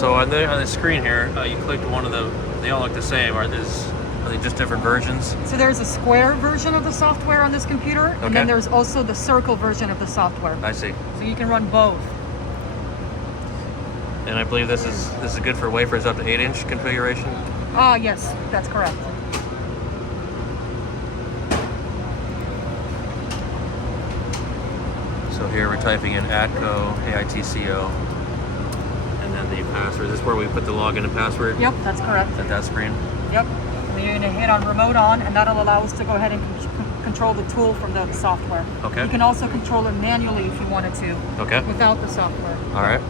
So on the screen here, you clicked one of the. They all look the same. Are they just different versions? So there's a square version of the software on this computer, and then there's also the circle version of the software. I see. So you can run both. And I believe this is good for wafers up to 8-inch configuration. Yes, that's correct. So here we're typing in AITCO, AITCO, and then the password. This is where we put the login and password. Yep, that's correct. At that screen. Yep. And then you're going to hit on remote on, and that'll allow us to go ahead and control the tool from the software. Okay. You can also control it manually if you wanted to. Okay. Without the software. All right.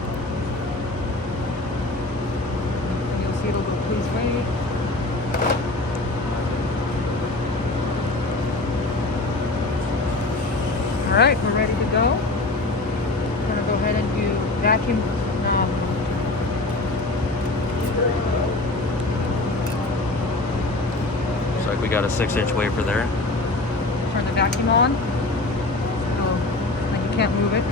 And you'll see it'll go, please wait. All right, we're ready to go. We're going to go ahead and do vacuum. Looks like we got a 6-inch wafer there. Turn the vacuum on. And you can't move it.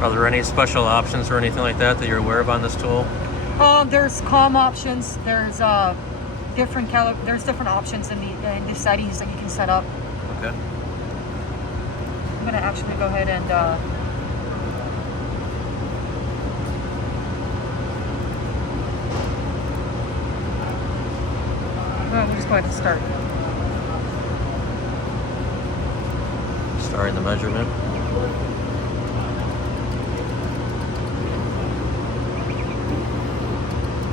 Are there any special options or anything like that you're aware of on this tool? There's COM options. There's different options in the settings that you can set up. Okay. I'm gonna actually go ahead and we'll just go ahead and start. Starting the measurement.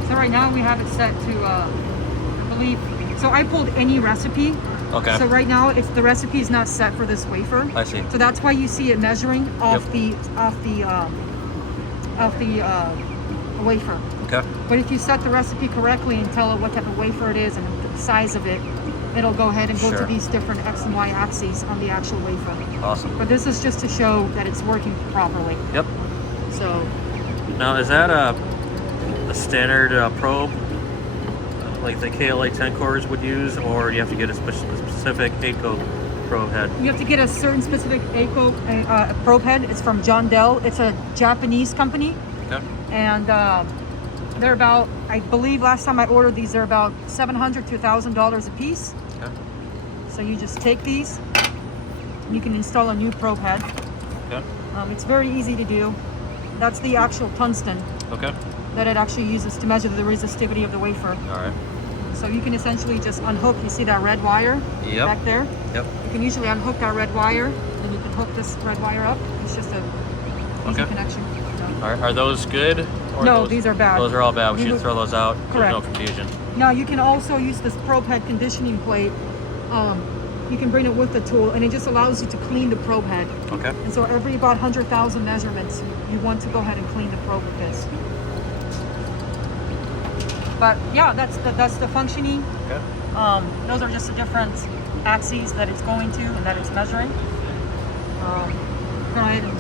So right now we have it set to, I believe, so I pulled any recipe. Okay. So right now the recipe is not set for this wafer. I see. So that's why you see it measuring off the wafer. Okay. But if you set the recipe correctly and tell it what type of wafer it is and the size of it, it'll go ahead and go to these different X and Y axes on the actual wafer. Awesome. But this is just to show that it's working properly. Yep. So. Now is that a standard probe like the KLA 10 cores would use, or do you have to get a specific AITCO probe head? You have to get a certain specific AITCO probe head. It's from John Dell. It's a Japanese company. Okay. And they're about, I believe last time I ordered these, they're about $700 to $1,000 a piece. Okay. So you just take these, and you can install a new probe head. Okay. It's very easy to do. That's the actual tungsten. Okay. That it actually uses to measure the resistivity of the wafer. All right. So you can essentially just unhook, you see that red wire back there? Yep. You can usually unhook that red wire, and you can hook this red wire up. It's just a easy connection. Are those good? Or no, these are bad. Those are all bad. We should throw those out. Correct. There's no confusion. Now you can also use this probe head conditioning plate. You can bring it with the tool, and it just allows you to clean the probe head. Okay. And so every about 100,000 measurements, you want to go ahead and clean the probe with this. But yeah, that's the functioning. Okay. Those are just the different axes that it's going to and that it's measuring. Go ahead and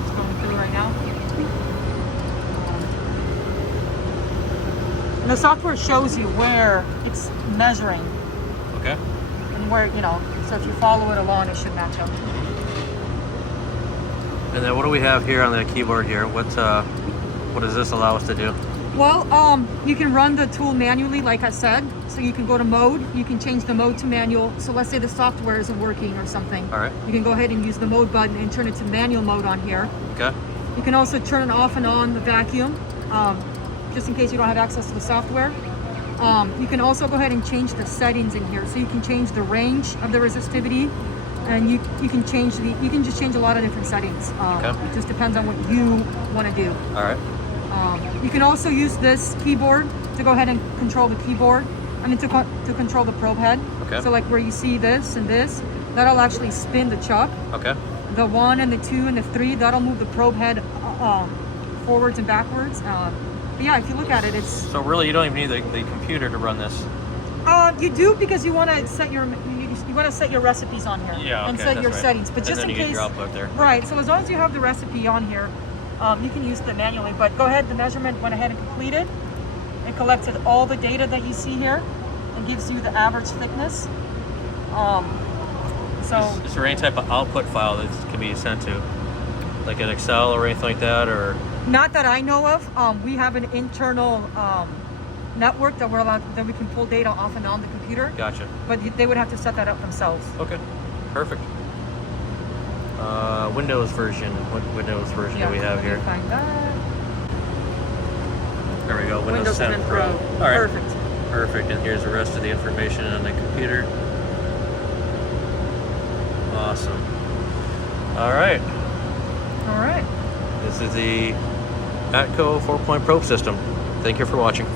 it's going through right now. And the software shows you where it's measuring. Okay. And where, so if you follow it along, it should match up. And then what do we have here on the keyboard here? What does this allow us to do? Well, you can run the tool manually, like I said. So you can go to mode. You can change the mode to manual. So let's say the software isn't working or something. All right. You can go ahead and use the mode button and turn it to manual mode on here. Okay. You can also turn it off and on the vacuum, just in case you don't have access to the software. You can also go ahead and change the settings in here. So you can change the range of the resistivity, and you can change you can just change a lot of different settings. It just depends on what you want to do. All right. You can also use this keyboard to go ahead and control the keyboard. To control the probe head. Okay. So like where you see this and this, that'll actually spin the chuck. Okay. The 1 and the 2 and the 3, that'll move the probe head forwards and backwards. But yeah, if you look at it, it's... So really, you don't even need the computer to run this? You do because you want to set your recipes on here Yeah, and okay, set that's your right. settings. But And just then in you get case, your output there. right? So as long as you have the recipe on here, you can use it manually. But go ahead, the measurement went ahead and completed. It collected all the data that you see here and gives you the average thickness. Is there any type of output file that can be sent to, like an Excel or anything like that, or? Not that I know of. We have an internal network that that we can pull data off and on the computer. Gotcha. But they would have to set that up themselves. Okay, perfect. Windows version. What Windows version do we have let me here? Find that. There we go. Windows 10 Pro. All right. Perfect. Perfect. And here's the rest of the information on the computer. Awesome. All right. All right. This is the AITCO 4-point probe system. Thank you for watching.